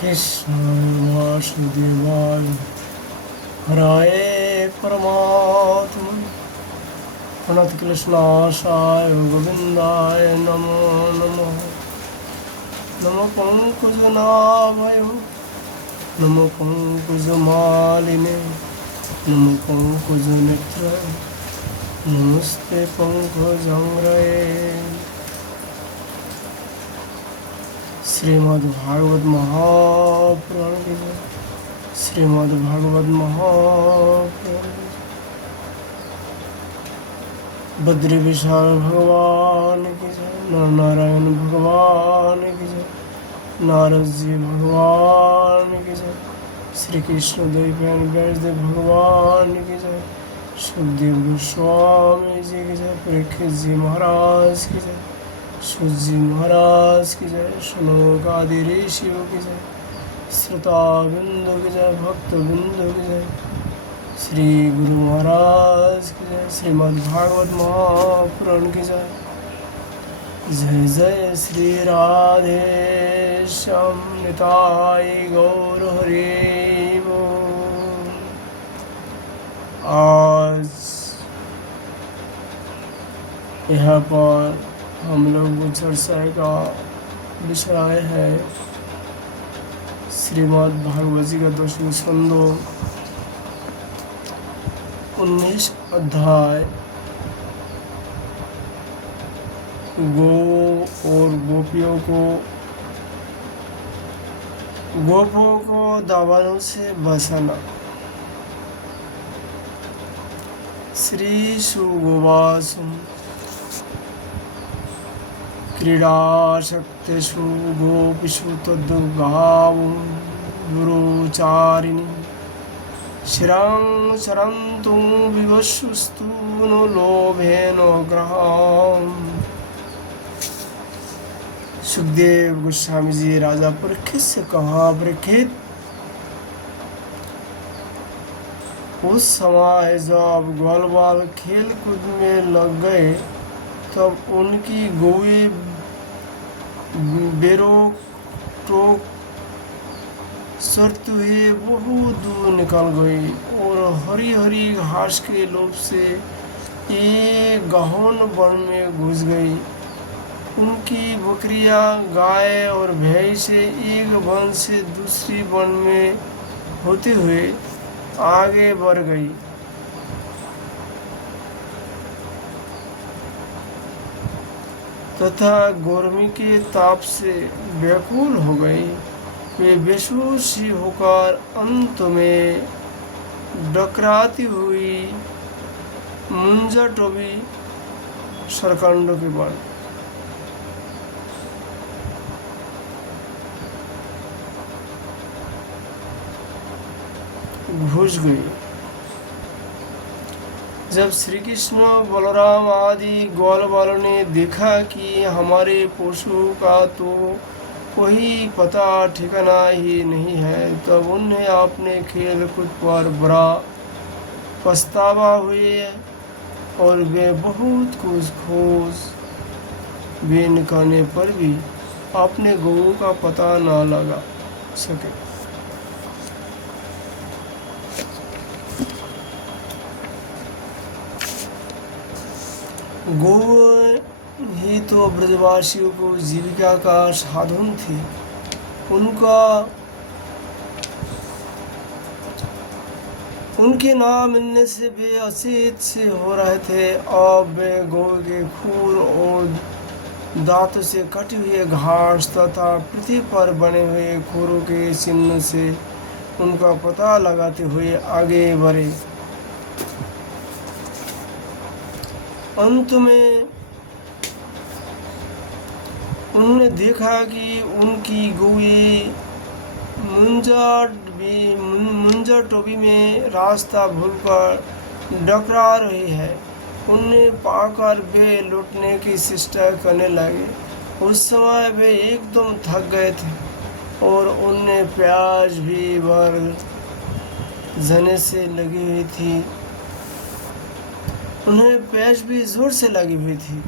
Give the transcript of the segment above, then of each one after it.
कृष्णाय वासुदेवाय हराय परमात्मने प्रणतक्लेशनाशाय गोविन्दाय नमो नमः। नमो पंकजनाभय नमो पंकजमालिने नमो पंकजनेत्र नमस्ते पंकजांग्रये। श्रीमद्भागवत महापुराण की जय। श्रीमद्भागवत महापुराण की जय। बद्री विशाल भगवान की जय। नर नारायण भगवान की जय। नारद जी भगवान की जय। श्री कृष्ण देव व्यासदेव भगवान की जय। सुखदेव गोस्वामी जी की जय। परीक्षित जी महाराज की जय। सूत जी महाराज की जय। शनौक आदि ऋषियों की जय। श्रोता बिंदु की जय। भक्त बिंदु की जय। श्री गुरु महाराज की जय। श्रीमद्भागवत महापुराण की जय। जय जय श्री राधे श्याम निताय गौर हरि बोल। आज यहाँ पर हम लोग चर्चा का विषय है श्रीमद् भागवत जी का 10वें स्कंदो 19 अध्याय गो और गोपों को दावानों से बचाना। श्री सुगोवासु क्रीडाशक्तिषु गोपिषु तद्गावो गुरुचारिणी शिरं चरन्तु विवशुस्तु नो लोभेन ग्रहम्। सुखदेव गोस्वामी जी राजा परीक्षित से कहा, परीक्षित उस समय जब ग्वाल बाल खेल कूद में लग गए तब उनकी गौएं बेरोक टोक चरते हुए बहुत दूर निकल गई और हरी हरी घास के लोभ से एक गहन वन में घुस गई। उनकी बकरियां गाय और भैंस से एक वन से दूसरी वन में होते हुए आगे बढ़ गई। तथा गर्मी के ताप से व्याकुल हो गई। वे बेहोश होकर अंत में डकराती हुई मुंजा टोबी सरकंडों के बल घुस गई। जब श्री कृष्ण बलराम आदि ग्वाल बालों ने देखा कि हमारे पशु का तो कोई पता ठिकाना ही नहीं है, तब उन्हें अपने खेल कूद पर बड़ा पछतावा हुए और वे बहुत कुछ खोज बीन करने पर भी अपने गऊ का पता न लगा सके। गौ ही तो ब्रजवासियों को जीविका का साधन थी। उनके नाम मिलने से वे अचेत से हो रहे थे। अब वे गौ के खूर और दांतों से कटे हुए घास तथा पृथ्वी पर बने हुए खूरों के चिन्ह से उनका पता लगाते हुए आगे बढ़े। अंत में उन्होंने देखा कि उनकी गौएं मुंजा टोबी में रास्ता भूलकर डकरा रही है। उन्हें पाकर वे लौटने की चेष्टा करने लगे। उस समय वे एकदम थक गए थे और उन्हें प्यास भी भर जाने से लगी हुई थी। उन्हें प्यास भी जोर से लगी हुई थी।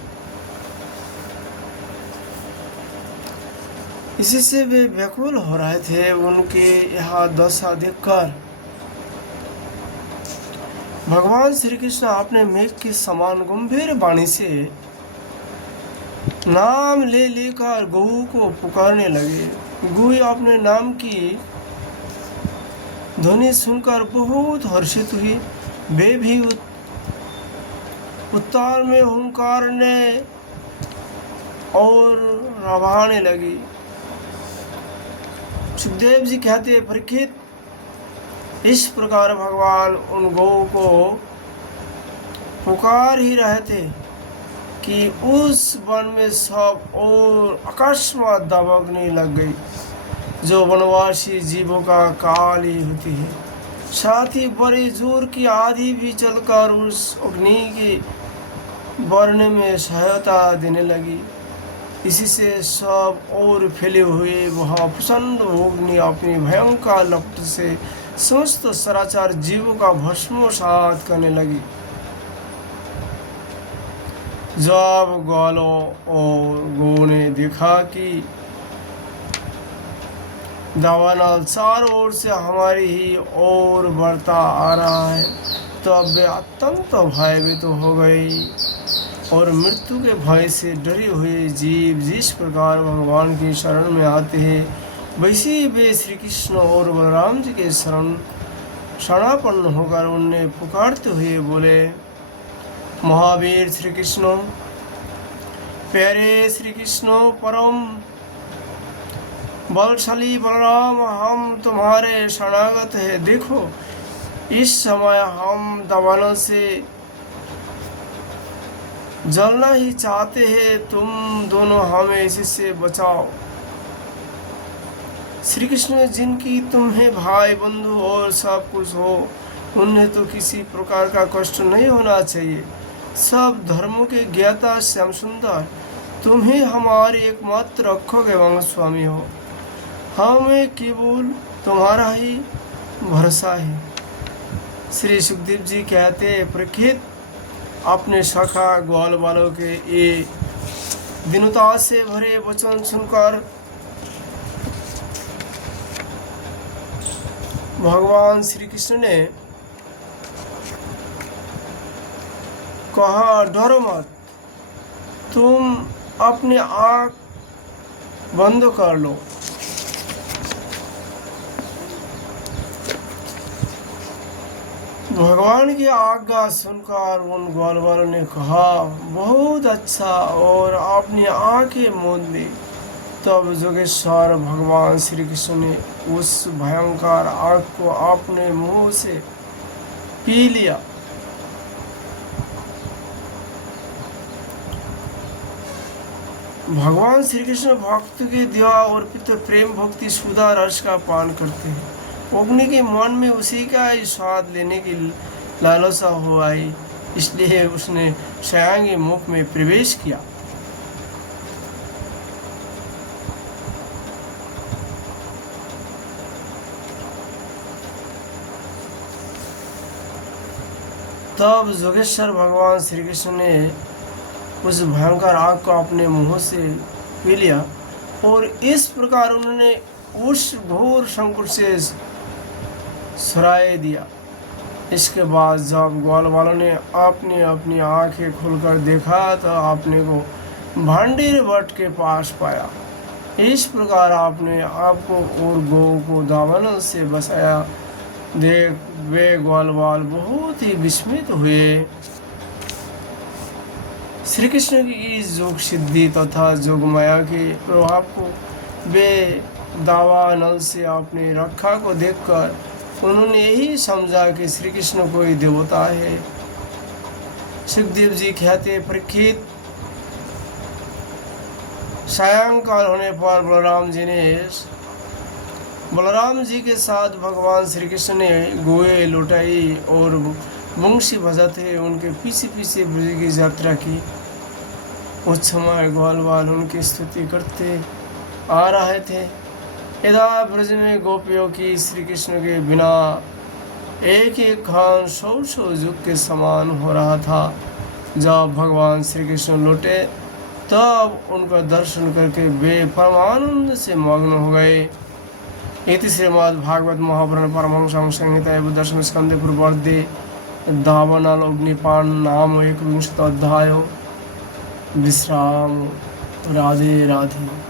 इसी से वे व्याकुल हो रहे थे। उनके यहाँ दशा देखकर भगवान श्री कृष्ण अपने मेघ के समान गंभीर वाणी से नाम ले लेकर गऊ को पुकारने लगे। गऊ अपने नाम की ध्वनि सुनकर बहुत हर्षित हुई। वे भी उत्तर में हुंकारने और रवाने लगी। सुखदेव जी कहते, परीक्षित, इस प्रकार भगवान उन गौ को पुकार ही रहे थे कि उस वन में सब और अकस्मात दबकने लग गई, जो वनवासी जीवों का काल ही होती है। साथ ही बड़े जोर की आंधी भी चलकर उस अग्नि के बढ़ने में सहायता देने लगी। इसी से सब और फैले हुए वह प्रचंड अग्नि अपनी भयंकर लपट से समस्त सराचार जीवों का भस्मसात करने लगी। जब ग्वालों और गौ ने देखा कि दावानल चारों ओर से हमारी ही ओर बढ़ता आ रहा है, तब वे अत्यंत भयभीत हो गई और मृत्यु के भय से डरे हुए जीव जिस प्रकार भगवान की शरण में आते हैं, वैसे वे श्री कृष्ण और बलराम जी के शरणापन्न होकर उन्हें पुकारते हुए बोले, महावीर श्री कृष्ण, प्यारे श्री कृष्ण, परम बलशाली बलराम, हम तुम्हारे शरणागत है। देखो, इस समय हम दावानल से जलना ही चाहते हैं, तुम दोनों हमें इससे बचाओ। श्री कृष्ण, जिनकी तुम्हें भाई बंधु और सब कुछ हो, उन्हें तो किसी प्रकार का कष्ट नहीं होना चाहिए। सब धर्मों के ज्ञाता श्याम सुंदर, तुम ही हमारे एकमात्र रक्षक एवं स्वामी हो। हमें केवल तुम्हारा ही भरोसा है। श्री सुखदेव जी कहते, परीक्षित, अपने सखा ग्वाल वालों के ये दीनता से भरे वचन सुनकर भगवान श्री कृष्ण ने कहा, डरो मत, तुम अपनी आँख बंद कर लो। भगवान की आज्ञा सुनकर उन ग्वाल वालों ने कहा, बहुत अच्छा, और अपनी आंखें मूंद ली। तब जोगेश्वर भगवान श्री कृष्ण ने उस भयंकर आग को अपने मुंह से पी लिया। भगवान श्री कृष्ण भक्त के दिया और पितर प्रेम भक्ति सुधा रस का पान करते हैं। अग्नि के मन में उसी का ही स्वाद लेने की लालसा हो आई, इसलिए उसने स्वयं के मुख में प्रवेश किया। तब जोगेश्वर भगवान श्री कृष्ण ने उस भयंकर आग को अपने मुंह से पी लिया और इस प्रकार उन्होंने उस घोर संकट से सराय दिया। इसके बाद जब ग्वाल वालों ने अपनी अपनी आंखें खोलकर देखा तो आपने को भांडीर भट्ट के पास पाया। इस प्रकार आपने आपको और गौ को दावानल से बचाया देख वे ग्वालवाल बहुत ही विस्मित हुए। श्री कृष्ण की योग सिद्धि तथा योग माया के प्रभाव को वे दावानल से अपनी रक्षा को देखकर उन्होंने यही समझा कि श्री कृष्ण कोई देवता है। सुखदेव जी कहते, परीक्षित, सायंकाल होने पर बलराम जी के साथ भगवान श्री कृष्ण ने गोए लुटाई और वंशी बजाते उनके पीछे पीछे ब्रज की यात्रा की। उस समय ग्वालवाल उनकी स्तुति करते आ रहे थे। इधर ब्रज में गोपियों की श्री कृष्ण के बिना एक एक खान सौ युग के समान हो रहा था। जब भगवान श्री कृष्ण लौटे तब उनका दर्शन करके वे परमानंद से मग्न हो गए। इति श्रीमद्भागवत महापुराण परमहंस संहिता दशम स्कंदे पूर्वार्धे दावानल अग्निपान नाम 21 अध्याय विश्राम। राधे राधे।